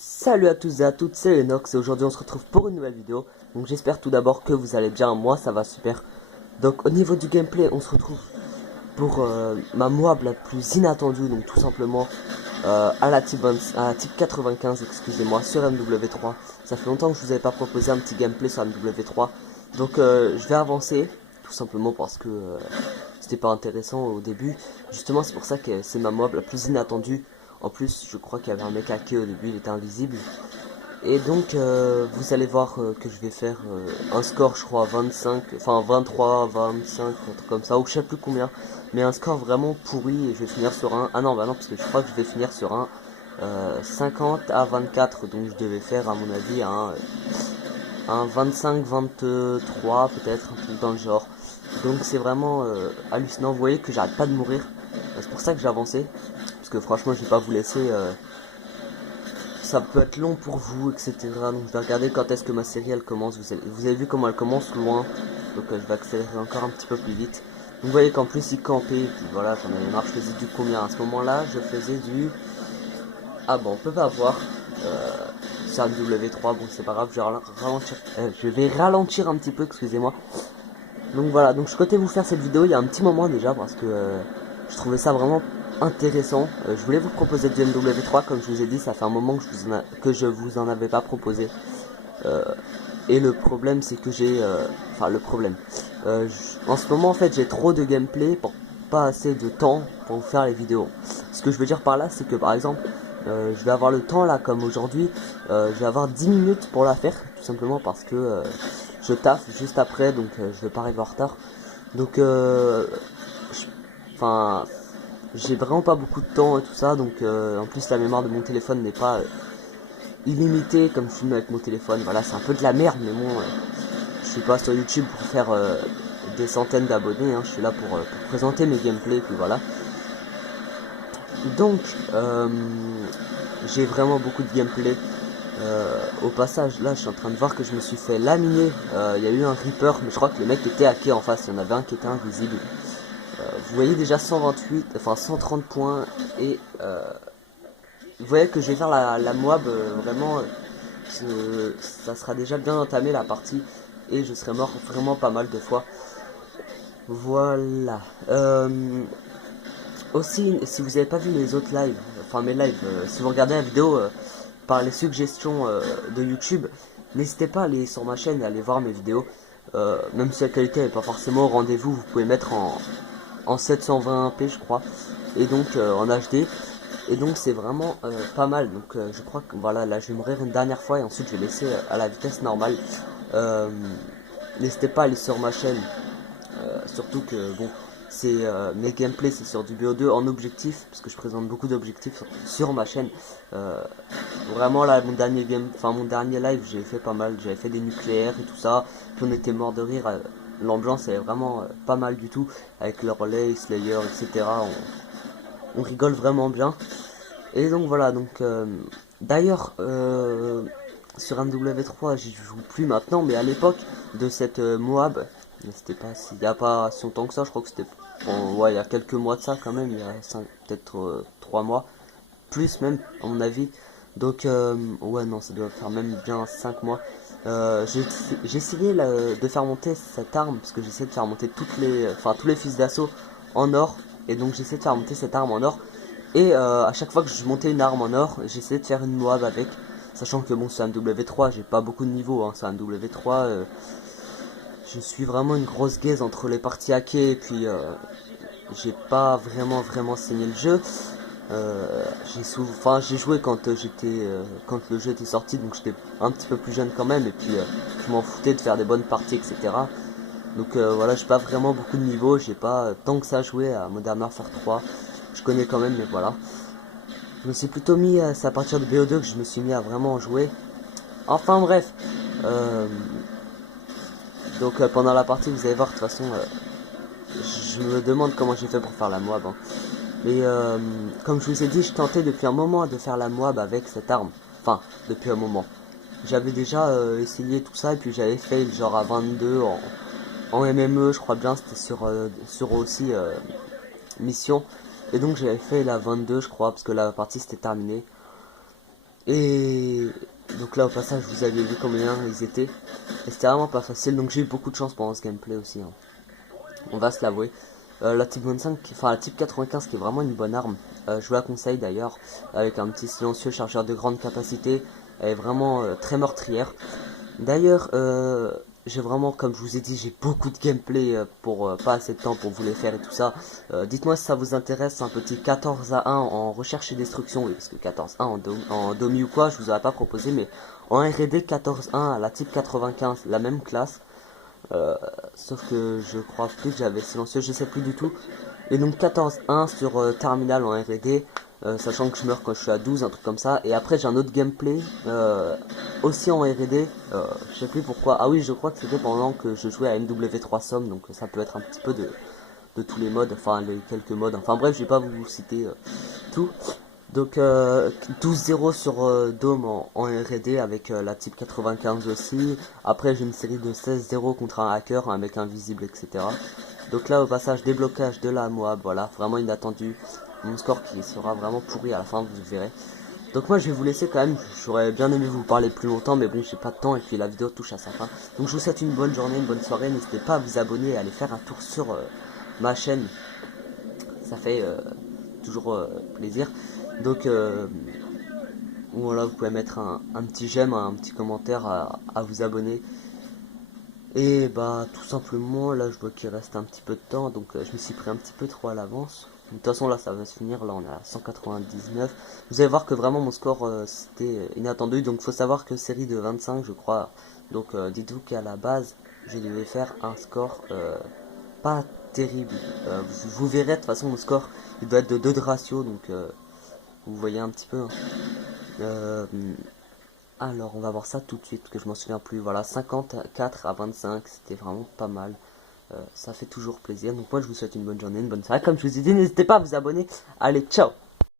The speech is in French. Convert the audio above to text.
Salut à tous et à toutes, c'est Lennox et aujourd'hui on se retrouve pour une nouvelle vidéo. Donc j'espère tout d'abord que vous allez bien, moi ça va super. Donc au niveau du gameplay on se retrouve pour ma MOAB la plus inattendue. Donc tout simplement à la type 95, excusez-moi, sur MW3. Ça fait longtemps que je vous avais pas proposé un petit gameplay sur MW3. Donc je vais avancer, tout simplement parce que c'était pas intéressant au début. Justement c'est pour ça que c'est ma MOAB la plus inattendue. En plus, je crois qu'il y avait un mec hacké au début, il était invisible. Et donc, vous allez voir que je vais faire un score, je crois, 25, enfin 23, 25, un truc comme ça, ou je sais plus combien. Mais un score vraiment pourri et je vais finir sur un. Ah non, bah non, parce que je crois que je vais finir sur un 50 à 24. Donc, je devais faire, à mon avis, un 25, 23, peut-être, un truc dans le genre. Donc, c'est vraiment hallucinant. Vous voyez que j'arrête pas de mourir. C'est pour ça que j'ai avancé. Parce que franchement, je vais pas vous laisser. Ça peut être long pour vous, etc. Donc je vais regarder quand est-ce que ma série elle commence. Vous avez vu comment elle commence loin. Donc je vais accélérer encore un petit peu plus vite. Donc vous voyez qu'en plus il campait. Et puis voilà, j'en avais marre. Je faisais du combien à ce moment-là? Je faisais du. Ah bon, on peut pas voir. C'est un W3. Bon, c'est pas grave. Je vais ralentir un petit peu, excusez-moi. Donc voilà, donc je comptais vous faire cette vidéo il y a un petit moment déjà parce que je trouvais ça vraiment intéressant. Je voulais vous proposer du MW3, comme je vous ai dit, ça fait un moment que je vous en avais pas proposé. Euh, et le problème c'est que j'ai... Enfin le problème. En ce moment en fait j'ai trop de gameplay pour pas assez de temps pour vous faire les vidéos. Ce que je veux dire par là c'est que par exemple je vais avoir le temps là comme aujourd'hui. Je vais avoir 10 minutes pour la faire tout simplement parce que je taffe juste après donc je vais pas arriver en retard. Donc enfin j'ai vraiment pas beaucoup de temps et tout ça donc en plus la mémoire de mon téléphone n'est pas illimitée comme je filme avec mon téléphone. Voilà, c'est un peu de la merde mais bon je suis pas sur YouTube pour faire des centaines d'abonnés, hein. Je suis là pour présenter mes gameplays puis voilà. Donc j'ai vraiment beaucoup de gameplay. Au passage, là, je suis en train de voir que je me suis fait laminer. Il y a eu un Reaper, mais je crois que le mec était hacké en face. Il y en avait un qui était invisible. Vous voyez déjà 128, enfin 130 points. Et vous voyez que je vais faire la Moab vraiment. Ça sera déjà bien entamé la partie. Et je serai mort vraiment pas mal de fois. Voilà. Aussi, si vous n'avez pas vu mes autres lives, enfin mes lives, si vous regardez la vidéo par les suggestions de YouTube, n'hésitez pas à aller sur ma chaîne et aller voir mes vidéos. Même si la qualité n'est pas forcément au rendez-vous, vous pouvez mettre en 720p je crois, et donc en HD. Et donc c'est vraiment pas mal. Donc je crois que voilà, là je vais mourir une dernière fois et ensuite je vais laisser à la vitesse normale. Euh, N'hésitez pas à aller sur ma chaîne. Surtout que bon, c'est mes gameplays c'est sur du BO2 en objectif parce que je présente beaucoup d'objectifs sur ma chaîne. Euh, Vraiment là mon dernier live j'ai fait pas mal, j'avais fait des nucléaires et tout ça, puis on était mort de rire. L'ambiance est vraiment pas mal du tout avec leur lay, Slayer, etc. On rigole vraiment bien. Et donc voilà, donc d'ailleurs sur MW3 j'y joue plus maintenant, mais à l'époque de cette Moab, c'était pas il y a pas si longtemps que ça, je crois que c'était ouais, il y a quelques mois de ça quand même, il y a peut-être 3 mois, plus même à mon avis. Donc ouais non, ça doit faire même bien 5 mois. J'ai essayé de faire monter cette arme parce que j'essaie de faire monter tous les fusils d'assaut en or, et donc j'essaie de faire monter cette arme en or. Et à chaque fois que je montais une arme en or, j'essayais de faire une Moab avec. Sachant que bon, c'est un W3, j'ai pas beaucoup de niveau, hein, c'est un W3. Je suis vraiment une grosse gaze entre les parties hackées et puis j'ai pas vraiment saigné le jeu. J'ai joué quand le jeu était sorti, donc j'étais un petit peu plus jeune quand même, et puis je m'en foutais de faire des bonnes parties, etc. Donc voilà, j'ai pas vraiment beaucoup de niveau, j'ai pas tant que ça joué à Modern Warfare 3. Je connais quand même, mais voilà. Je me suis plutôt mis, c'est à partir de BO2 que je me suis mis à vraiment jouer. Enfin bref. Euh, donc pendant la partie, vous allez voir, de toute façon, je me demande comment j'ai fait pour faire la Moab, hein. Mais comme je vous ai dit, je tentais depuis un moment de faire la Moab avec cette arme. Enfin, depuis un moment. J'avais déjà essayé tout ça et puis j'avais fail genre à 22 en MME, je crois bien, c'était sur aussi mission. Et donc j'avais fait la 22 je crois, parce que la partie s'était terminée. Donc là au passage vous avez vu combien ils étaient. Et c'était vraiment pas facile, donc j'ai eu beaucoup de chance pendant ce gameplay aussi, hein. On va se l'avouer. La type 25, enfin la type 95 qui est vraiment une bonne arme. Je vous la conseille d'ailleurs, avec un petit silencieux chargeur de grande capacité. Elle est vraiment très meurtrière. D'ailleurs, j'ai vraiment, comme je vous ai dit, j'ai beaucoup de gameplay pour pas assez de temps pour vous les faire et tout ça. Dites-moi si ça vous intéresse, un petit 14 à 1 en recherche et destruction, oui, parce que 14 à 1 en Domi ou quoi, je vous aurais pas proposé, mais en R&D 14 à 1 à la type 95, la même classe. Sauf que je crois plus que j'avais silencieux, je sais plus du tout. Et donc 14-1 sur terminal en R&D, sachant que je meurs quand je suis à 12, un truc comme ça. Et après j'ai un autre gameplay, aussi en R&D, je sais plus pourquoi. Ah oui, je crois que c'était pendant que je jouais à MW3 Somme, donc ça peut être un petit peu de tous les modes, enfin les quelques modes. Enfin bref, je vais pas vous citer tout. Donc 12-0 sur Dome en R&D avec la type 95 aussi. Après j'ai une série de 16-0 contre un hacker, un mec invisible, etc. Donc là au passage déblocage de la Moab, voilà, vraiment inattendu. Mon score qui sera vraiment pourri à la fin, vous verrez. Donc moi je vais vous laisser quand même, j'aurais bien aimé vous parler plus longtemps, mais bon j'ai pas de temps et puis la vidéo touche à sa fin. Donc je vous souhaite une bonne journée, une bonne soirée, n'hésitez pas à vous abonner et à aller faire un tour sur ma chaîne. Ça fait toujours plaisir. Donc voilà, vous pouvez mettre un petit j'aime, un petit commentaire à vous abonner. Et bah tout simplement, là je vois qu'il reste un petit peu de temps, donc je me suis pris un petit peu trop à l'avance. De toute façon là ça va se finir, là on est à 199. Vous allez voir que vraiment mon score c'était inattendu, donc faut savoir que série de 25 je crois. Donc dites-vous qu'à la base je devais faire un score pas terrible. Vous verrez de toute façon mon score il doit être de 2 de ratio, donc vous voyez un petit peu, hein. Alors on va voir ça tout de suite, parce que je m'en souviens plus. Voilà, 54 à 25, c'était vraiment pas mal. Ça fait toujours plaisir. Donc moi je vous souhaite une bonne journée, une bonne soirée. Comme je vous ai dit, n'hésitez pas à vous abonner. Allez, ciao!